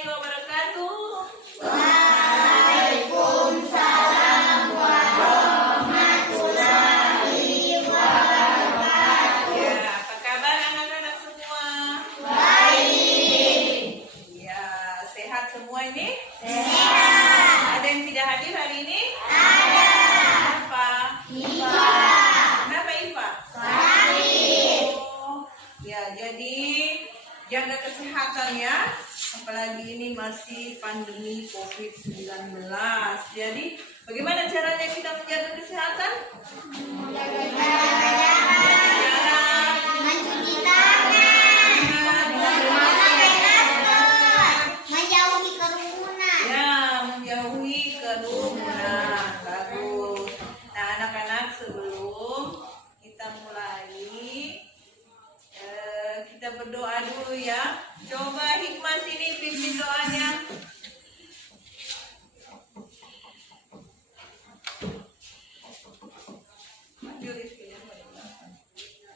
warahmatullahi wabarakatuh. Waalaikumsalam warahmatullahi wabarakatuh. Ya, apa kabar anak-anak semua? Baik. Ya, sehat semua ini? Sehat. Ada yang tidak hadir hari ini? Ada. Apa? Iva. Kenapa Iva? Sakit. Oh, ya, jadi jaga kesehatan ya. Apalagi ini masih pandemi COVID-19. Jadi, bagaimana caranya kita menjaga kesehatan? Jaga jarak. Mencuci tangan. Memakai masker. Menjauhi kerumunan. Ya, menjauhi kerumunan. Bagus. Nah, anak-anak, sebelum kita mulai, kita berdoa dulu ya. Coba Hikmah sini pimpin doanya.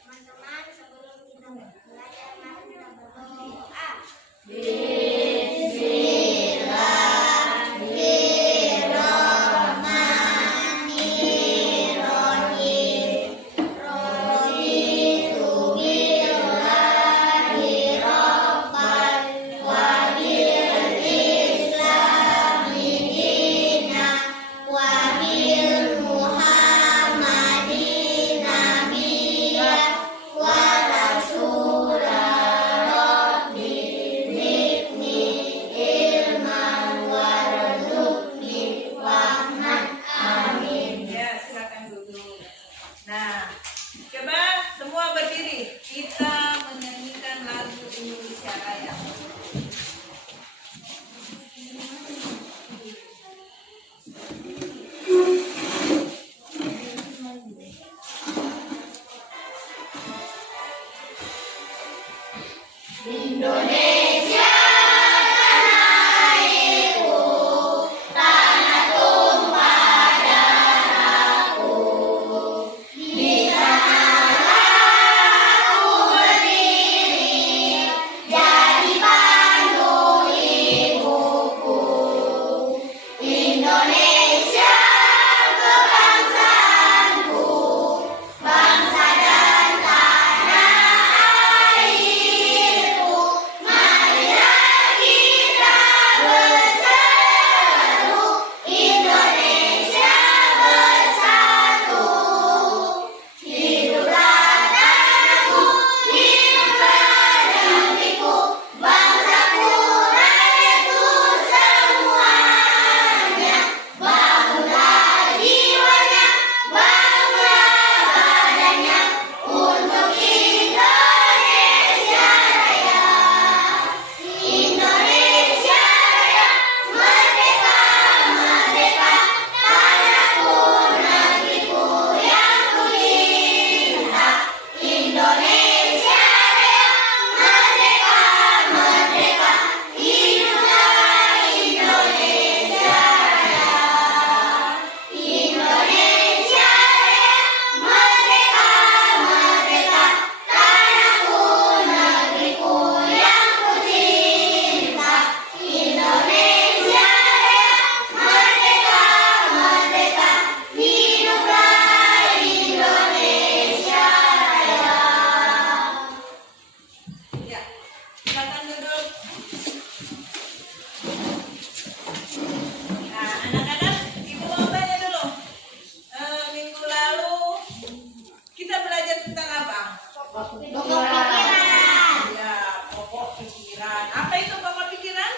Teman-teman, sebelum kita belajar, mari kita berdoa. Ya, silakan duduk. Nah, coba semua berdiri. Kita menyanyikan lagu Indonesia Raya. Indonesia tanahku, tanah tumpah darahku. Di sanalah aku berdiri, jadi pandu ibuku. Indonesia kebangsaanku, bangsa dan tanah airku. Marilah kita berseru, Indonesia bersatu. Hiduplah tanahku, hiduplah negeriku, bangsaku, rakyatku semuanya. Bangunlah jiwanya, bangunlah badannya, untuk Indonesia Raya. Indonesia Raya, merdeka, merdeka, tanahku, negeriku yang ku cinta. Indonesia Raya, merdeka, merdeka, hiduplah Indonesia Raya. Indonesia Raya, merdeka, merdeka, tanahku, negeriku yang ku cinta. Indonesia Raya, merdeka, merdeka, hiduplah Indonesia Raya. Ya, silakan duduk. Nah, anak-anak, ibu mau tanya dulu. Minggu lalu kita belajar tentang apa? Pokok pikiran. Ya, pokok pikiran. Apa itu pokok pikiran?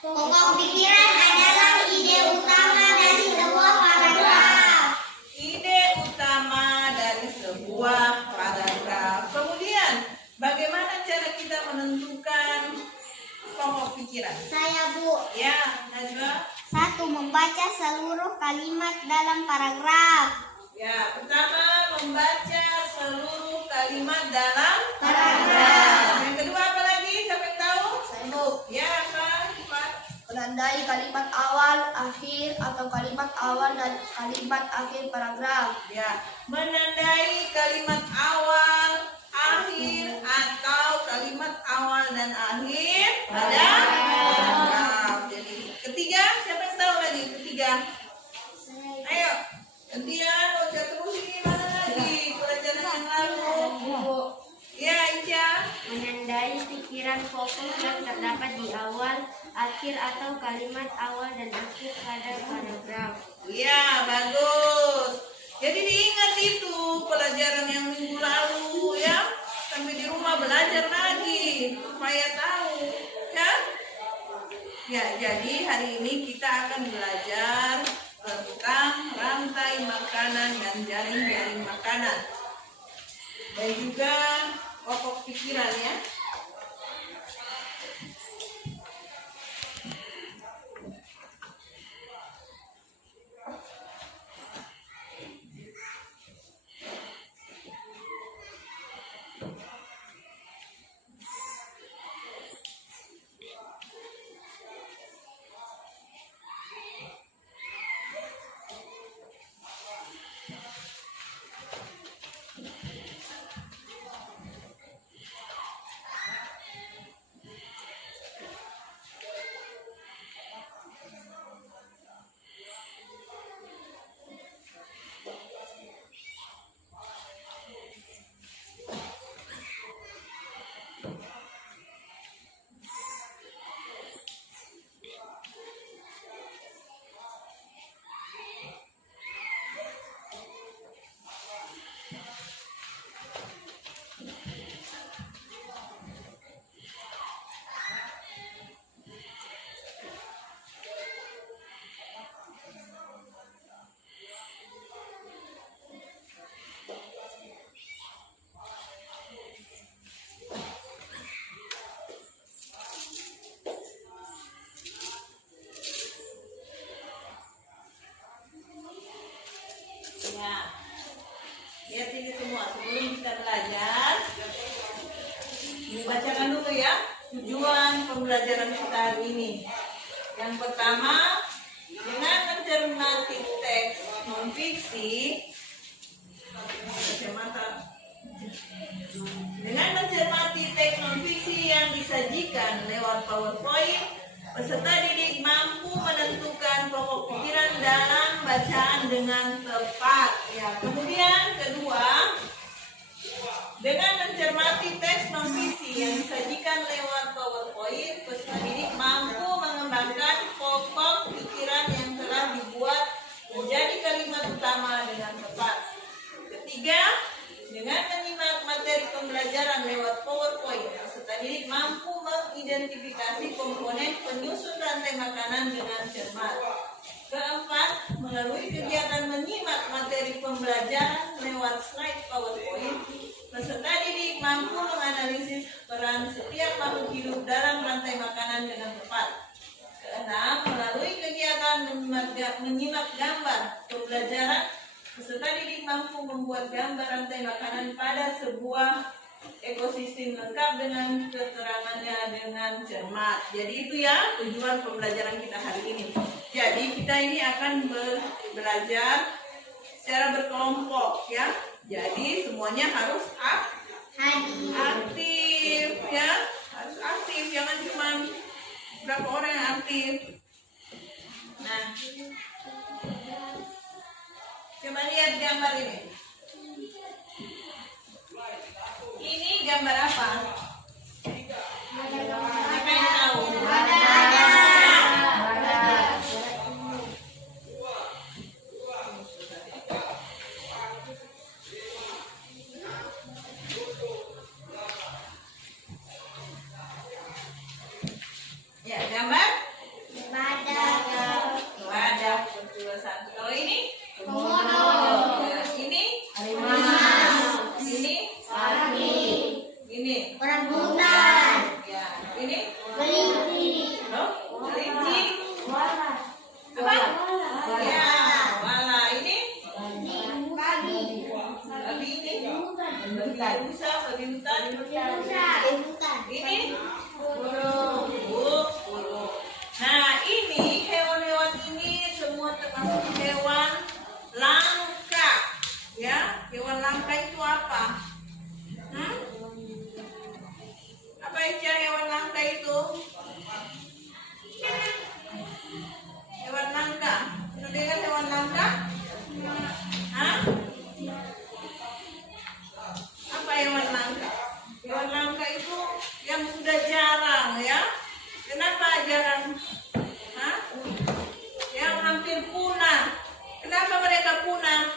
Pokok pikiran adalah ide utama dari sebuah paragraf. Ide utama dari sebuah paragraf. Kemudian, bagaimana cara kita menentukan pokok pikiran? Saya, Bu. Ya, Najwa. 1. Membaca seluruh kalimat dalam paragraf. Ya, pertama membaca seluruh kalimat dalam Paragraf. Yang kedua apa lagi? Siapa yang tahu? Bu. Ya, apa? Cepat. Menandai kalimat awal, akhir, atau kalimat awal dan kalimat akhir paragraf. Ya, menandai kalimat awal, akhir, atau kalimat awal dan akhir pada paragraf. awal, akhir atau kalimat awal dan akhir pada paragraf. Iya, bagus. Jadi diingat itu pelajaran yang minggu lalu ya. Sampai di rumah belajar lagi supaya tahu ya. Ya, jadi hari ini kita akan belajar tentang rantai makanan dan jaring-jaring makanan. Dan juga pokok pikiran ya. Ya, lihat ini semua sebelum kita belajar. Dibacakan dulu ya tujuan pembelajaran kita hari ini. Yang pertama, dengan mencermati teks non-fiksi, dengan mencermati teks non-fiksi yang disajikan lewat PowerPoint, peserta didik mampu menentukan pokok pikiran dalam bacaan dengan tepat. Ya, kemudian kedua, dengan mencermati teks non-fiksi yang disajikan lewat PowerPoint, peserta didik mampu mengembangkan pokok pikiran yang telah dibuat menjadi kalimat utama dengan tepat. Ketiga, dengan menyimak materi pembelajaran lewat PowerPoint, peserta didik mampu mengidentifikasi komponen penyusun rantai makanan dengan cermat. Keempat, melalui kegiatan menyimak materi pembelajaran lewat slide PowerPoint, peserta didik mampu menganalisis peran setiap makhluk hidup dalam rantai makanan dengan tepat. Keenam, melalui kegiatan menyimak gambar pembelajaran, peserta didik mampu membuat gambar rantai makanan pada sebuah ekosistem lengkap dengan keterangannya dengan cermat. Jadi itu ya tujuan pembelajaran kita hari ini. Jadi kita ini akan belajar secara berkelompok ya. Jadi semuanya harus aktif ya. Harus aktif, jangan cuma berapa orang yang aktif. Nah, coba lihat gambar ini. Ini gambar apa? Siapa yang tahu? Ya, gambar? Wadah. Betul, satu. Kalau ini? Komodo. Ini? Harimau. Ini? Sapi. Ini? Orangutan. Ya, ini? pelajaran Hah? Yang hampir punah. Kenapa mereka punah?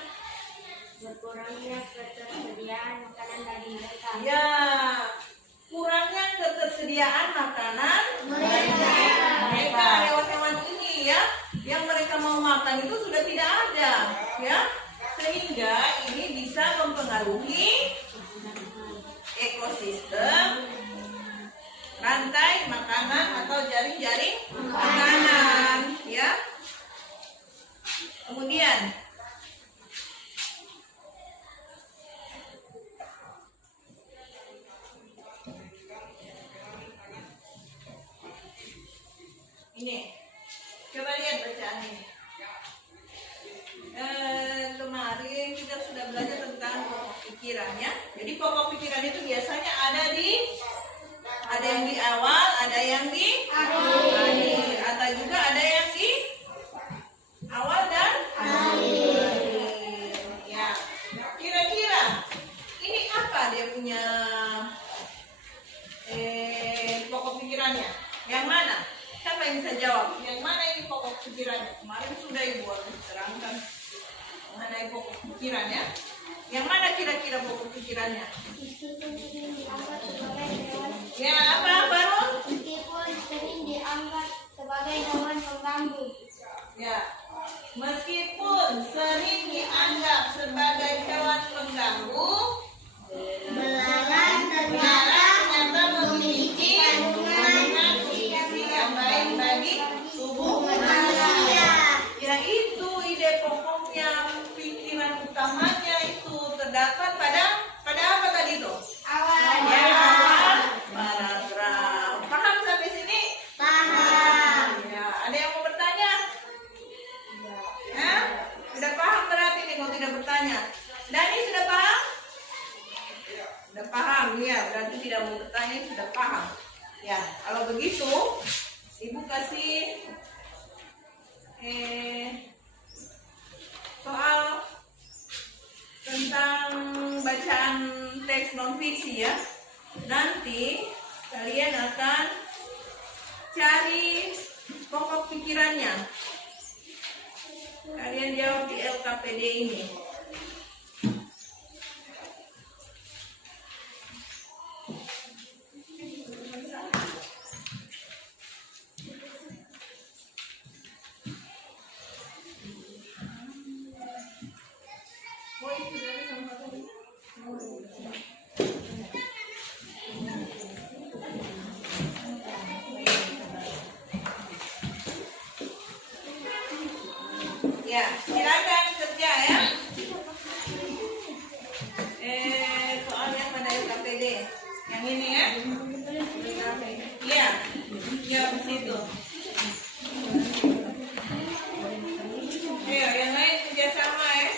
Berkurangnya ketersediaan makanan dari mereka. Ya, kurangnya ketersediaan makanan mereka. Hewan-hewan ini ya, yang mereka mau makan itu sudah tidak ada, ya, sehingga ini bisa mempengaruhi ekosistem rantai makanan atau jaring-jaring makanan, ya. Kemudian ini, coba lihat bacaan ini. Kemarin kita sudah belajar tentang pokok pikirannya. Jadi pokok pikiran itu biasanya ada yang di awal, ada yang di akhir, atau juga ada yang di awal dan akhir. Ya, kira-kira ini apa dia punya pokok pikirannya? Yang mana? Siapa yang bisa jawab? Yang mana ini pokok pikirannya? Kemarin sudah Ibu harus terangkan mengenai pokok pikirannya. Yang mana kira-kira pokok pikirannya? Meskipun sering dianggap sebagai hewan, Ya, apa baru? meskipun sering dianggap sebagai hewan pengganggu, Ya, meskipun sering dianggap sebagai hewan pengganggu, belalang ternyata memiliki kandungan gizi yang baik bagi tubuh manusia. Ya, itu ide pokoknya, pikiran utamanya itu terdapat pada apa tadi tuh? awal. Ya, awal paragraf. Paham sampai sini? Paham. Ya, ada yang mau bertanya? Hah? Sudah paham berarti nih, kalau tidak bertanya. Dani sudah paham? Sudah paham, ya. Berarti tidak mau bertanya, sudah paham. Ya, kalau begitu, Ibu kasih soal tentang bacaan teks non fiksi ya. Nanti kalian akan cari pokok pikirannya. Kalian jawab di LKPD ini. Ya, silakan kerja ya. Soalnya pada LKPD. Yang ini ya. Iya. Ya, di situ. Ayo, yang lain kerjasama ya.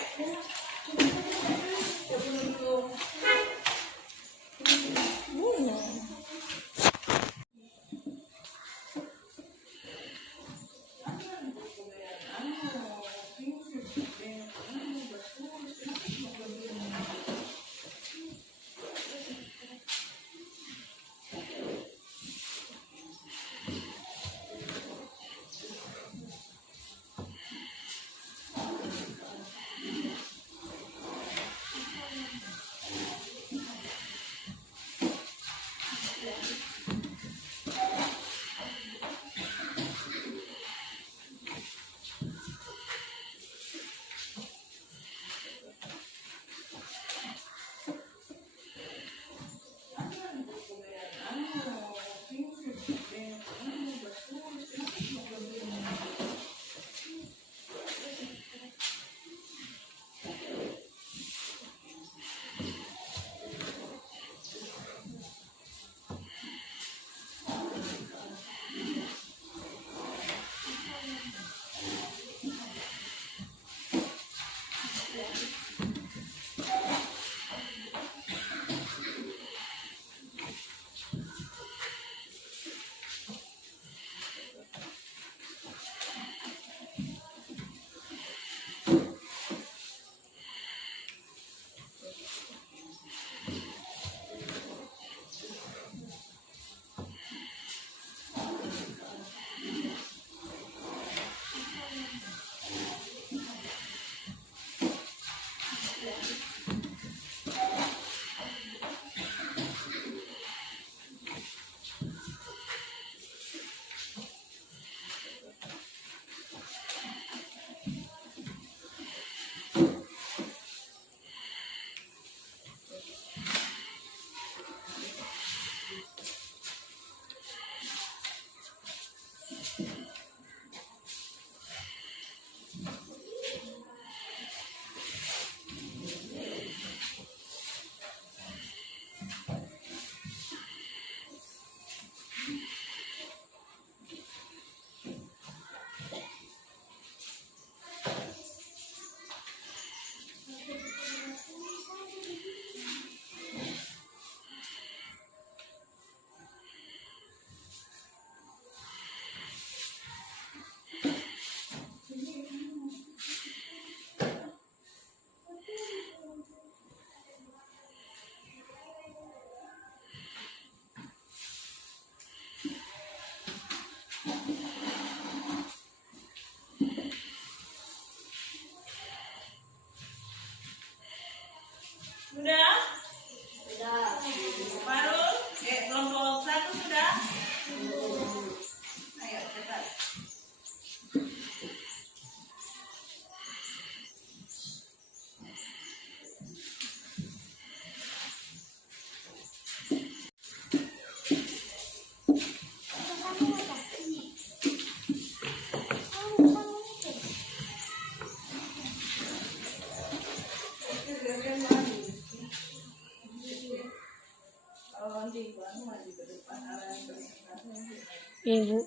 Ibu.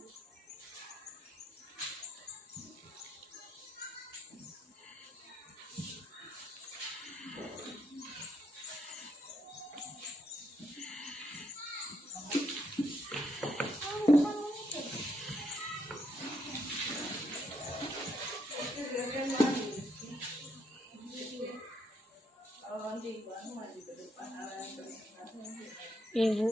Ibu.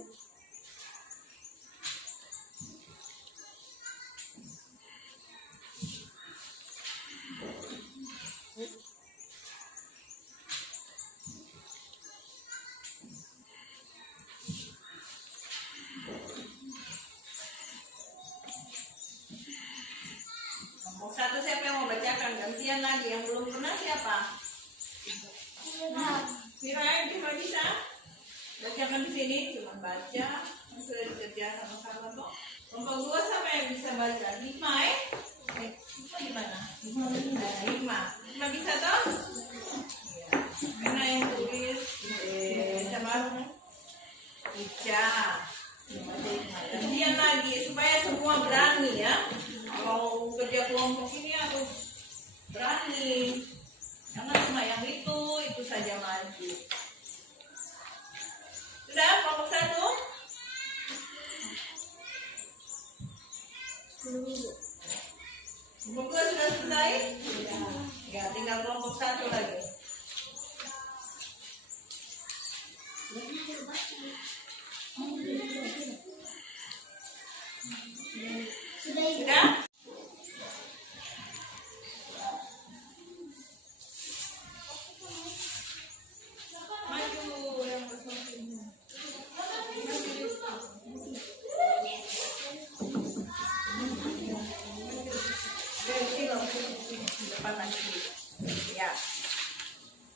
Kelompok satu siapa yang mau bacakan? Gantian lagi. Yang belum pernah siapa? Fira bisa? Bacakan di sini, cuma baca. Sudah dikerja sama-sama kok. Kelompok dua siapa yang bisa baca? Hikmah Hikmah di mana? Hikmah bisa toh? Iya. Mana yang tulis? Sama Ica. Gantian lagi supaya semua berani ya. Kalau kerja kelompok ini harus berani. Jangan cuma yang itu saja maju. Sudah kelompok satu? Kelompok dua sudah selesai? Ya, tinggal kelompok satu lagi. Sudah? Maju yang bersama.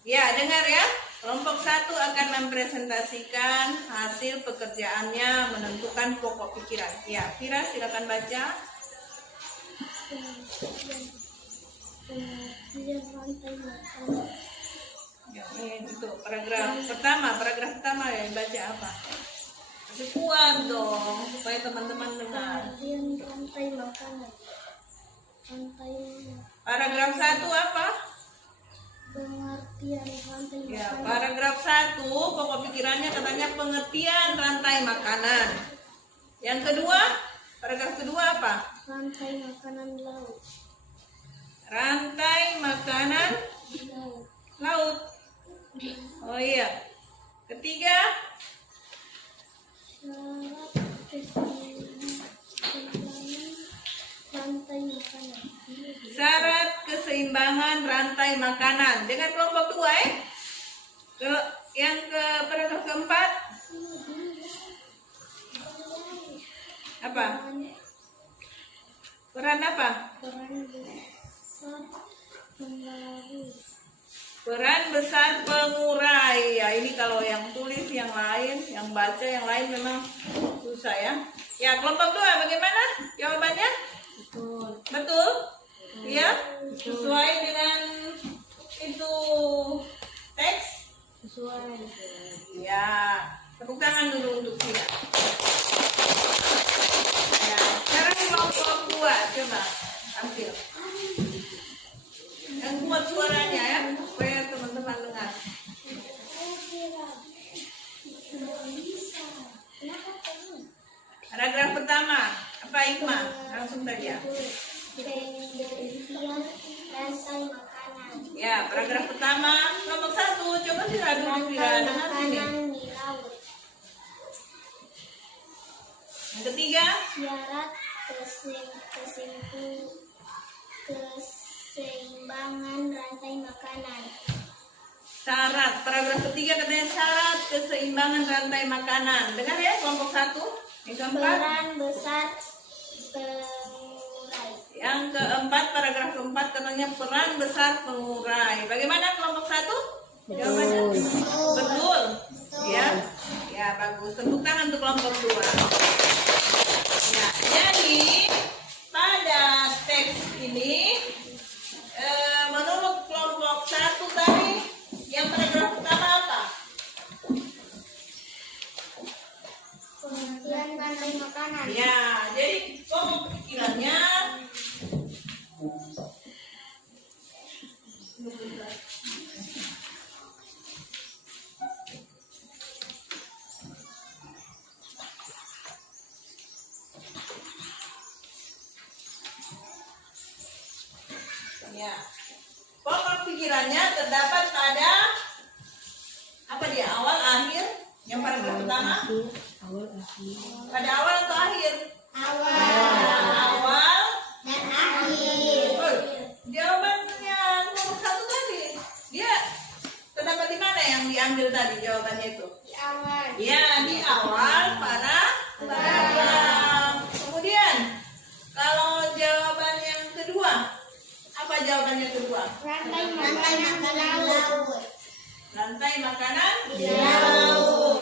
Ya, dengar ya. Kelompok satu akan mempresentasikan hasil pekerjaannya menentukan pokok pikiran. Ya, Fira silakan baca. Ya, itu paragraf pertama ya, baca apa? Kasih kuat dong supaya teman-teman dengar. Rantai makanan. Paragraf 1 apa? Pengertian rantai Ya, makanan. paragraf 1 pokok pikirannya katanya pengertian rantai makanan. Yang kedua, paragraf kedua apa? Rantai makanan laut. Rantai makanan laut. Oh iya. Ketiga, syarat keseimbangan rantai makanan. syarat keseimbangan rantai makanan. Dengan kelompok 2 yang ke paragraf keempat apa? Peran apa? Peran besar pengurai. Ya, ini kalau yang tulis yang lain, yang baca yang lain memang susah ya. Ya, kelompok 2 bagaimana jawabannya? Betul. Betul? Iya? Sesuai dengan itu teks? Sesuai. Ya, tepuk tangan dulu untuk dia. Ya, sekarang kelompok 2 coba tampil. Yang kuat suaranya ya, supaya teman-teman dengar. Paragraf pertama, apa Hikmah? Langsung saja. Pengertian rantai makanan. Ya, paragraf pertama, nomor 1, coba Fira dulu Fira, Rantai dengar sini. makanan di laut. Yang ketiga, Syarat keseimbangan rantai makanan. syarat. Paragraf ketiga katanya syarat keseimbangan rantai makanan. Dengar ya kelompok 1. Yang keempat. Peran besar pengurai. Yang keempat, paragraf keempat katanya peran besar pengurai. Bagaimana kelompok 1? Jawabannya? Betul. Ya. Ya, bagus. Tepuk tangan untuk kelompok 2. Ya, jadi pada teks ini menurut kelompok 1 tadi yang paragraf pertama apa? Pengertian rantai makanan. Ya, jadi Ya. Pokok pikirannya terdapat pada apa dia? Awal, akhir? Yang paragraf pertama? Pada awal atau akhir? Awal Dan akhir. Oh, jawabannya nomor 1 tadi. Dia terdapat di mana yang diambil tadi jawabannya itu? Di awal. Ya, di awal paragraf. Kemudian, kalau jawaban yang kedua, apa jawabannya kedua? Rantai makanan di laut. Rantai makanan di laut.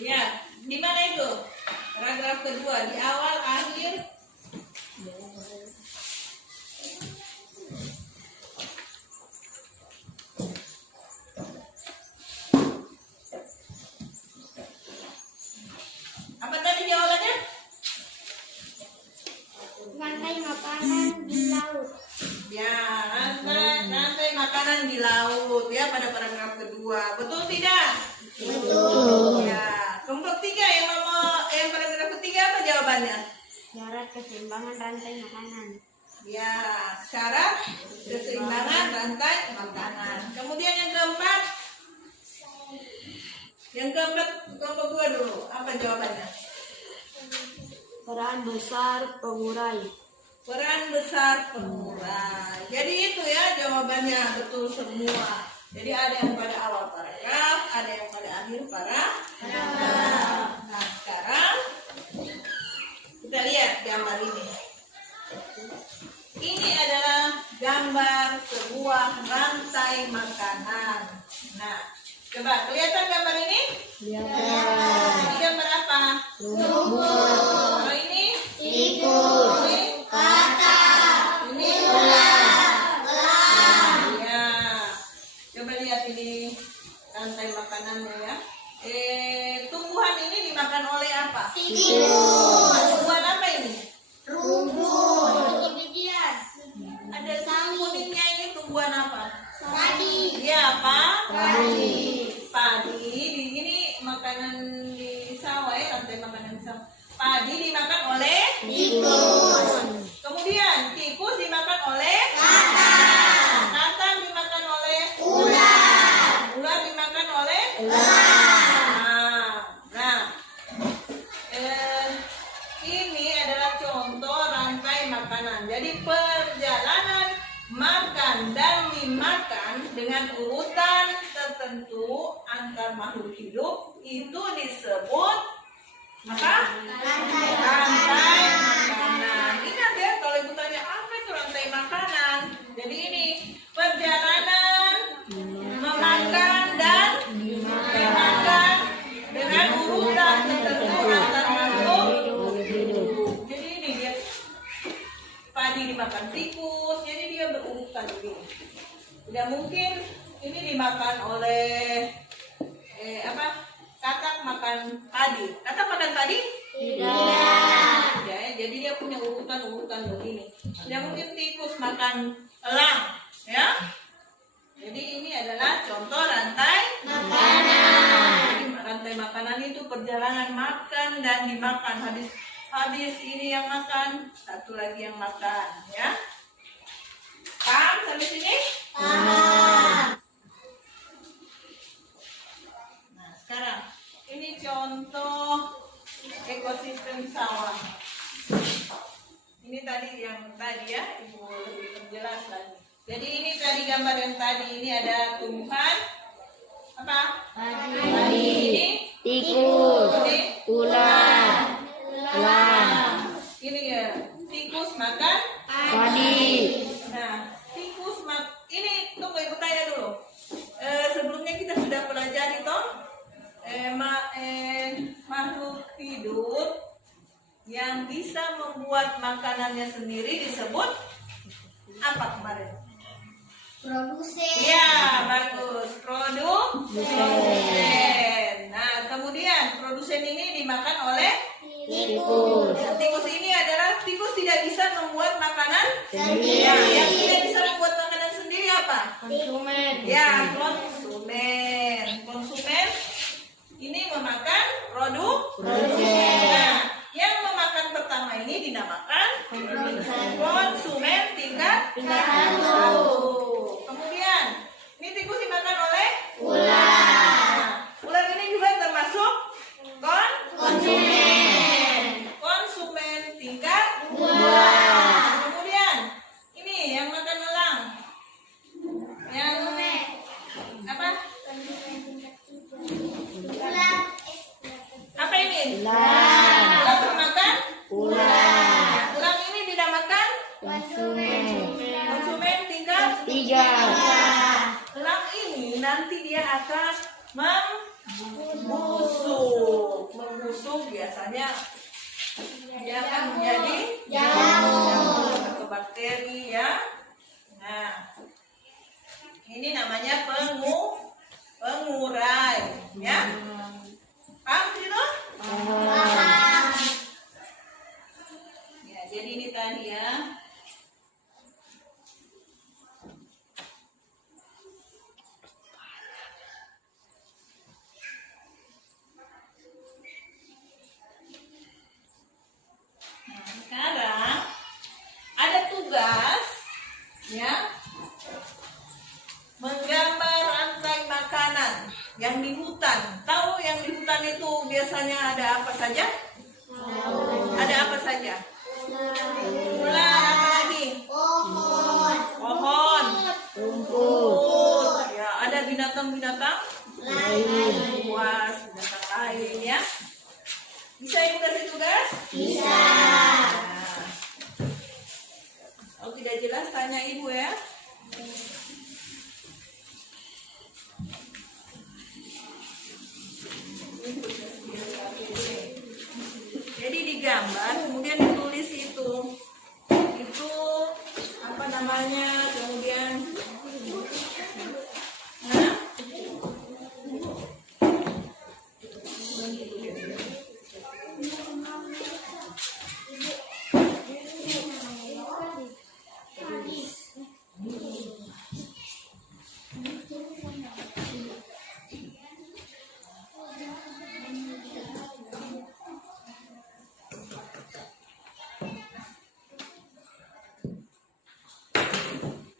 Ya, di mana itu? Paragraf kedua, di awal, akhir. Apa tadi jawabannya? Rantai makanan di laut. Ya, rantai makanan di laut ya pada paragraf kedua. Betul tidak? Betul. Ya, kelompok 3 yang paragraf ketiga apa jawabannya? Syarat keseimbangan rantai makanan. Ya, syarat keseimbangan rantai makanan. Kemudian yang keempat, kelompok 2 dulu. Apa jawabannya? Peran besar pengurai. Peran besar pengurai. Jadi itu ya jawabannya betul semua. Jadi ada yang pada awal paragraf, ada yang pada akhir paragraf. Nah sekarang kita lihat gambar ini. Ini adalah gambar sebuah rantai makanan. Nah, coba kelihatan gambar ini? Ini gambar apa? Kalau ini? Tikus. Ini? Ini? Ya. Coba lihat ini rantai makanannya ya. Tumbuhan ini dimakan oleh apa? Tumbuhan apa ini? Ada kuningnya ini tumbuhan apa? Padi. Iya apa? Padi. Ini makanan di sawah ya, rantai makanan di sawah. Padi dimakan oleh Tikus. Kemudian tikus dimakan oleh Katan dimakan oleh ular dimakan oleh Nah, ini adalah contoh rantai makanan. Jadi perjalanan makan dan dimakan dengan urutan tertentu antar makhluk hidup itu disebut apa? Rantai makanan. Ingat ya kalau ibu tanya apa itu rantai makanan. Jadi ini perjalanan memakan dan dimakan dengan urutan tertentu antar makhluk hidup. Jadi ini dia padi dimakan tikus, jadi dia berurutan begini. Tidak mungkin ini dimakan oleh katak makan padi. Katak makan padi? Tidak. Ya, jadi dia punya urutan begini. Tidak mungkin tikus makan elang, ya. Jadi ini adalah contoh rantai makanan. Jadi rantai makanan itu perjalanan makan dan dimakan. Habis ini yang makan, satu lagi yang makan, ya. Paham sampai sini? Paham. Nah, sekarang ini contoh ekosistem sawah. Ini tadi ya, Ibu lebih perjelas lagi. Jadi ini tadi gambar yang tadi ini ada tumbuhan apa? Padi. Ini Tikus. Ini Ular. Ini ya, tikus makan Padi. Nah, ini tunggu ibu tanya dulu. Sebelumnya kita sudah pelajari toh makhluk hidup yang bisa membuat makanannya sendiri disebut apa kemarin? Produsen. Ya, bagus. Produsen. Nah, kemudian produsen ini dimakan oleh Tikus. tikus ini adalah tikus tidak bisa membuat makanan Sendiri. Ya, yang tidak bisa membuat makanan sendiri apa? Konsumen. Ya, konsumen. Konsumen ini memakan produk. Nah, yang memakan pertama ini dinamakan konsumen tingkat satu. Kemudian, ini tikus dimakan oleh ular. Nah, ular ini juga termasuk konsumen tingkat dua. Kemudian, ini yang makan elang. Yang apa? Apa ini? Elang memakan ular. Elang ini dinamakan konsumen tingkat Tiga. elang ini nanti dia akan membusuk. Membusuk biasanya dia akan menjadi jamur atau bakteri ya. Nah, ini namanya pengurai ya. Paham gitu? Ya, jadi ini tadi ya. Nah, sekarang ada tugas ya menggambar rantai makanan yang di hutan. Tahu yang di hutan itu biasanya ada apa saja? Ada apa saja? Ular, apa lagi? Pohon, rumput. Ya, ada binatang-binatang buas, binatang lain ya. Bisa ibu kasih tugas? Bisa. Nah, kalau tidak jelas tanya ibu ya. Jadi digambar, kemudian ditulis itu apa namanya, kemudian nah,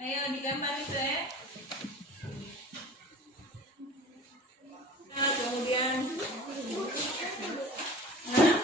ayo digambar itu ya. Nah, kemudian nah,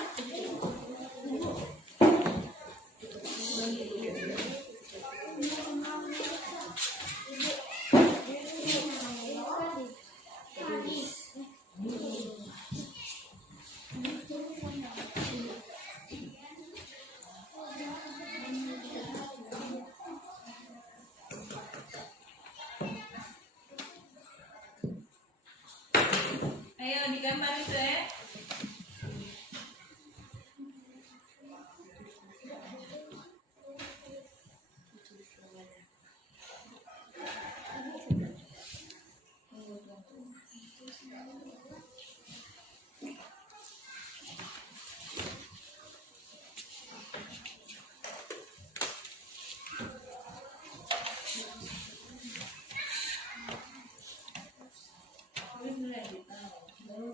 ayo digambar itu ya. Baru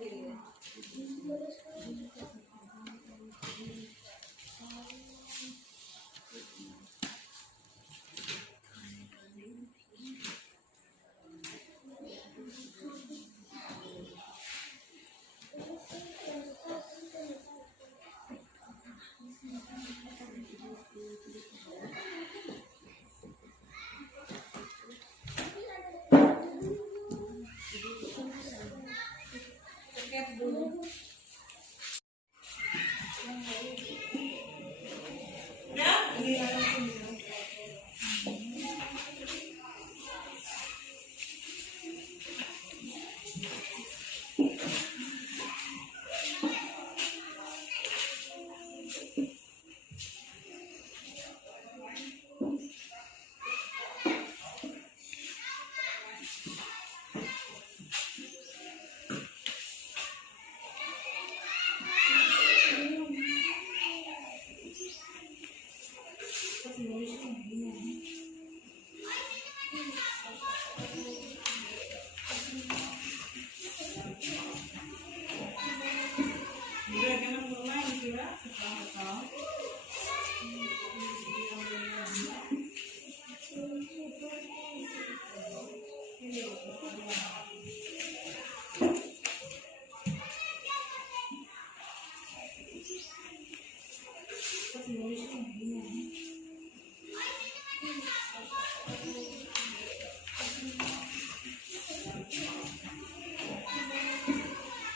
Udah jangan bermain kira ketawa.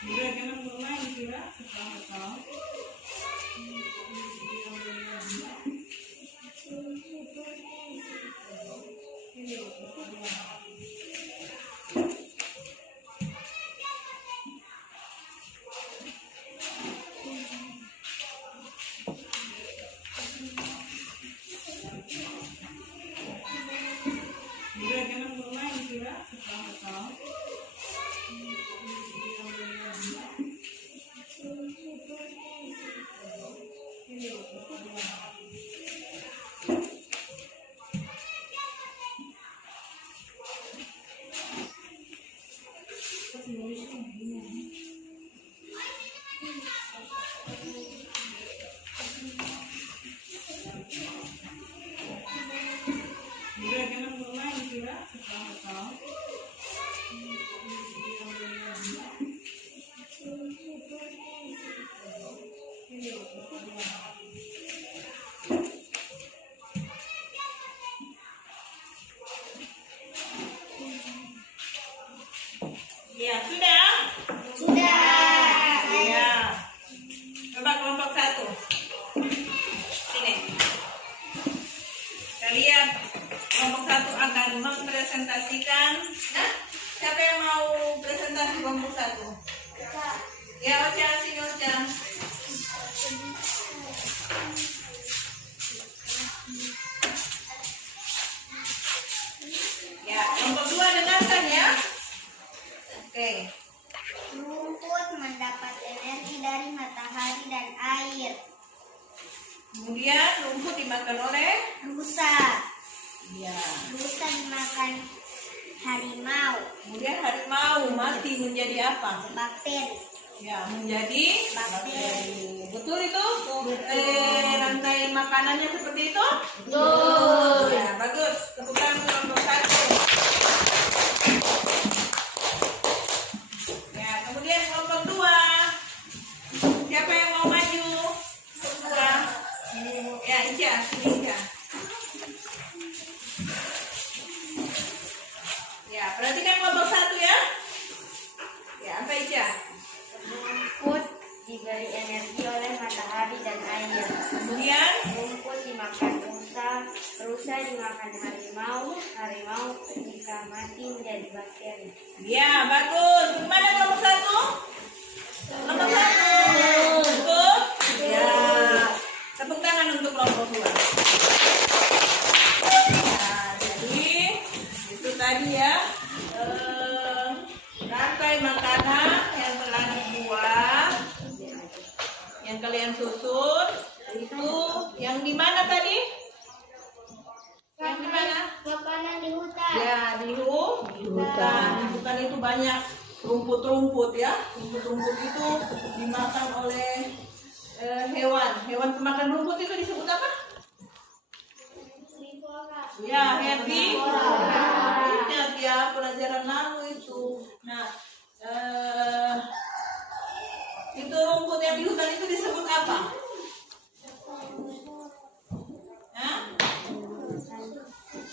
Udah jangan bermain kira ketawa. Udah jangan bermain kira ketawa. Udah jangan bermain kira ketawa. Ya, sudah? Sudah. Ya. Coba kelompok 1. Sini. Kalian kelompok 1 akan mempresentasikan. Nah, siapa yang mau presentasi kelompok 1? Ya, Ocha, sini Ocha. Ya, kelompok 2 dengarkan ya. Oke. Rumput mendapat energi dari matahari dan air. Kemudian rumput dimakan oleh Rusa. ya. Rusa dimakan harimau. Kemudian harimau mati menjadi apa? Bakteri. Ya, menjadi Bakteri. Betul itu? Rantai makanannya seperti itu? Betul. Ya, bagus. Tepuk tangan kelompok 1. Ya, kemudian kelompok 2. Siapa yang mau maju? Kelompok 2. Ya, Ica, sini Ica. Ya, perhatikan kelompok 1 ya. Ya, apa Ica? Rumput diberi energi oleh matahari dan air. Kemudian Rumput dimakan rusa. Rusa dimakan harimau. Harimau ketika mati menjadi bakteri. ya, bagus. Gimana kelompok 1? Kelompok 1. Cukup? Ya. Tepuk tangan untuk kelompok 2. Nah, jadi itu tadi ya. Rantai makanan yang telah dibuat, yang kalian susun itu yang di mana tadi? Yang di mana? Makanan di hutan. Ya, di hutan. Di hutan itu banyak rumput-rumput ya. Rumput-rumput itu dimakan oleh hewan. Hewan pemakan rumput itu disebut apa? Ya, herbivora. Ingat ya, pelajaran lalu itu. Nah, itu rumput yang di hutan itu disebut apa? Hah?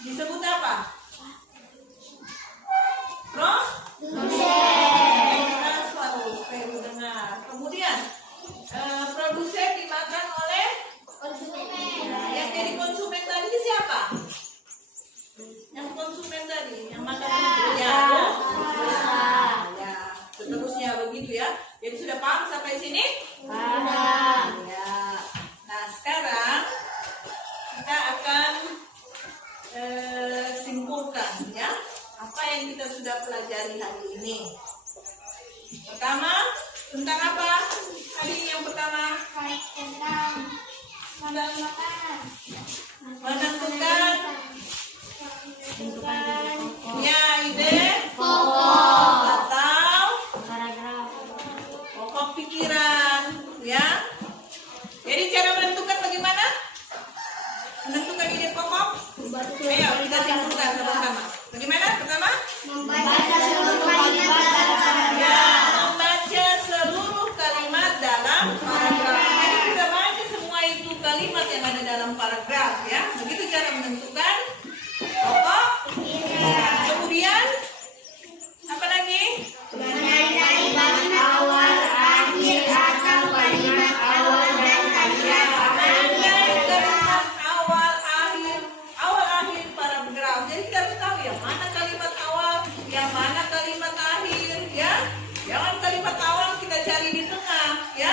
Disebut apa? Bro? Suatu supaya lu dengar. Kemudian produsen dimakan oleh yang jadi konsumen tadi siapa? Yang konsumen tadi, yang makan ya, ya, seterusnya begitu ya. Jadi sudah paham sampai sini? Paham. Ya. Nah sekarang kita akan simpulkan ya apa yang kita sudah pelajari hari ini. Pertama tentang apa? Tadi yang pertama Tentang makanan. bagian pokok? Ayo kita simpulkan sama-sama. Bagaimana? Pertama? Membaca seluruh kalimat dalam paragraf. Membaca seluruh kalimat dalam paragraf. Jadi kita baca semua itu kalimat yang ada dalam paragraf ya. Begitu cara menentukan pokok. Kemudian apa lagi? Kalimat awal, akhir, atau kalimat awal dan kalimat Kalimat awal akhir paragraf. Jadi kita harus tahu yang mana kalimat awal, yang mana kalimat akhir ya. Jangan kalimat awal kita cari di tengah ya.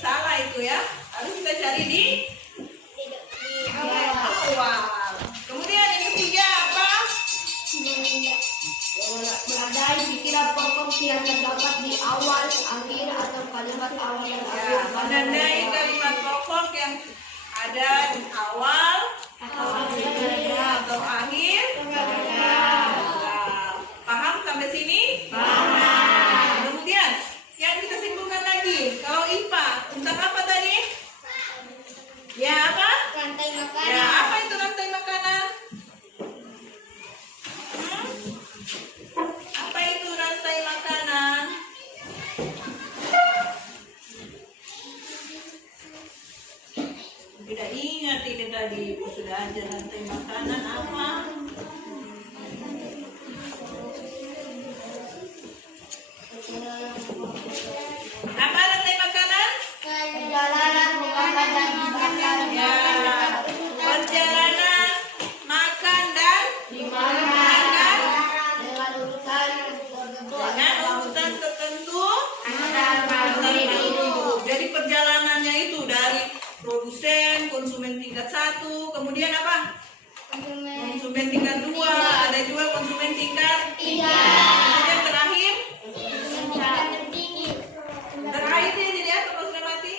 Salah itu ya. Harus kita cari di awal. Kemudian yang ketiga apa? memadai pikiran pokok yang terdapat di awal, akhir, atau kalimat awal dan Ya, menandai kalimat pokok yang ada di awal atau akhir. Paham sampai sini? Paham. Kemudian yang kita simpulkan lagi, kalau IPA tentang apa tadi? Ya apa? rantai makanan. Ya apa itu rantai makanan? Apa itu rantai makanan? Tidak ingat ini tadi sudah aja rantai makanan apa? Apa rantai makanan? Perjalanan memakan dan dimakan. Ya, perjalanan makan dan dimakan Dengan urutan tertentu. dengan urutan tertentu. Tertentu. Jadi perjalanannya itu dari produsen, konsumen tingkat 1, kemudian apa? Konsumen tingkat 2, ada juga konsumen tingkat 3. Kemudian terakhir ini dia konsumen mati.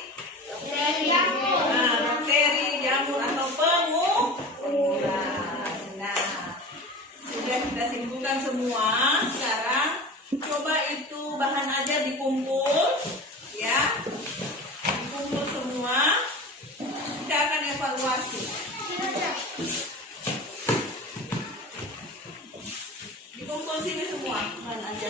Nah, bakteri, jamur atau pengumuran. Nah, sudah kita simpulkan semua. Sekarang coba itu bahan aja dikumpul, ya, dikumpul semua. Kita akan evaluasi. Dikumpul sini semua bahan aja.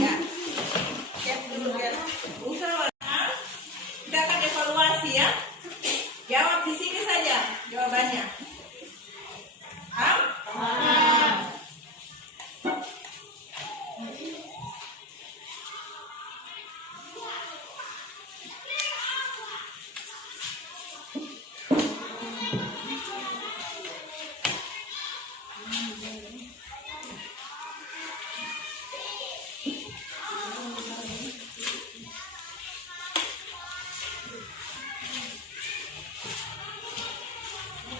Ya, cek dulu ya. Usaha. Kita akan evaluasi ya. Jawab di sini saja jawabannya. Paham? Paham.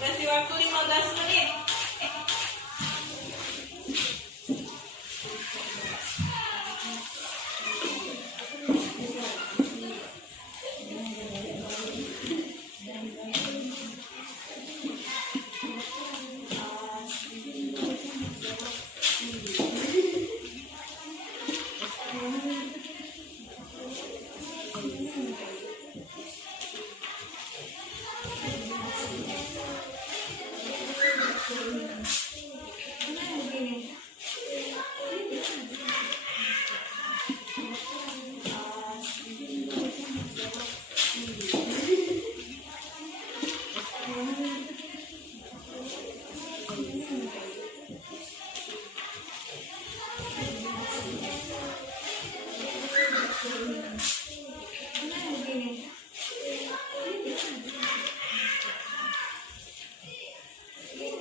Kasih waktu 15 menit.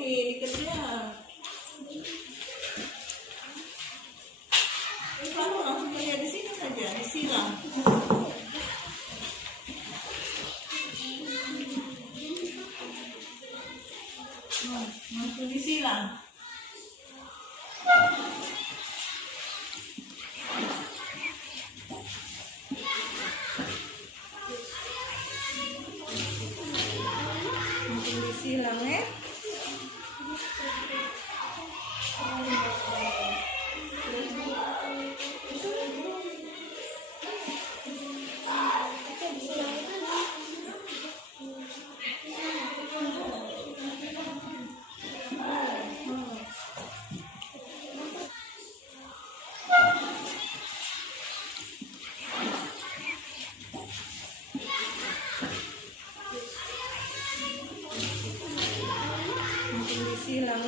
Ini dikerja. Ini kamu langsung kerja di sini saja, disilang. Langsung disilang. Langsung disilang ya. Terus Disilang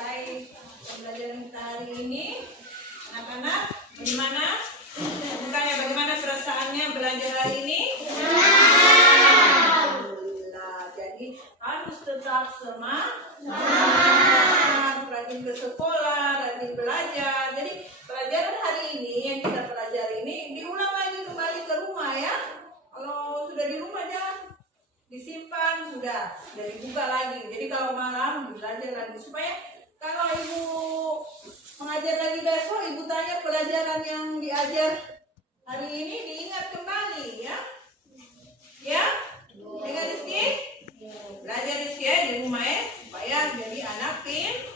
selesai pembelajaran kita hari ini. Anak-anak, bagaimana? Bukannya bagaimana perasaannya belajar hari ini? Alhamdulillah. Jadi harus tetap semangat, rajin ke sekolah, rajin belajar. Jadi pelajaran hari ini yang kita pelajari ini diulang lagi kembali ke rumah ya. Kalau sudah di rumah jangan disimpan, sudah dibuka lagi. Jadi kalau malam belajar lagi supaya kalau ibu mengajar lagi besok, ibu tanya pelajaran yang diajar hari ini diingat kembali ya. Ya? Ingat Rizky? Belajar Rizky ya di rumah ya supaya jadi anak pintar.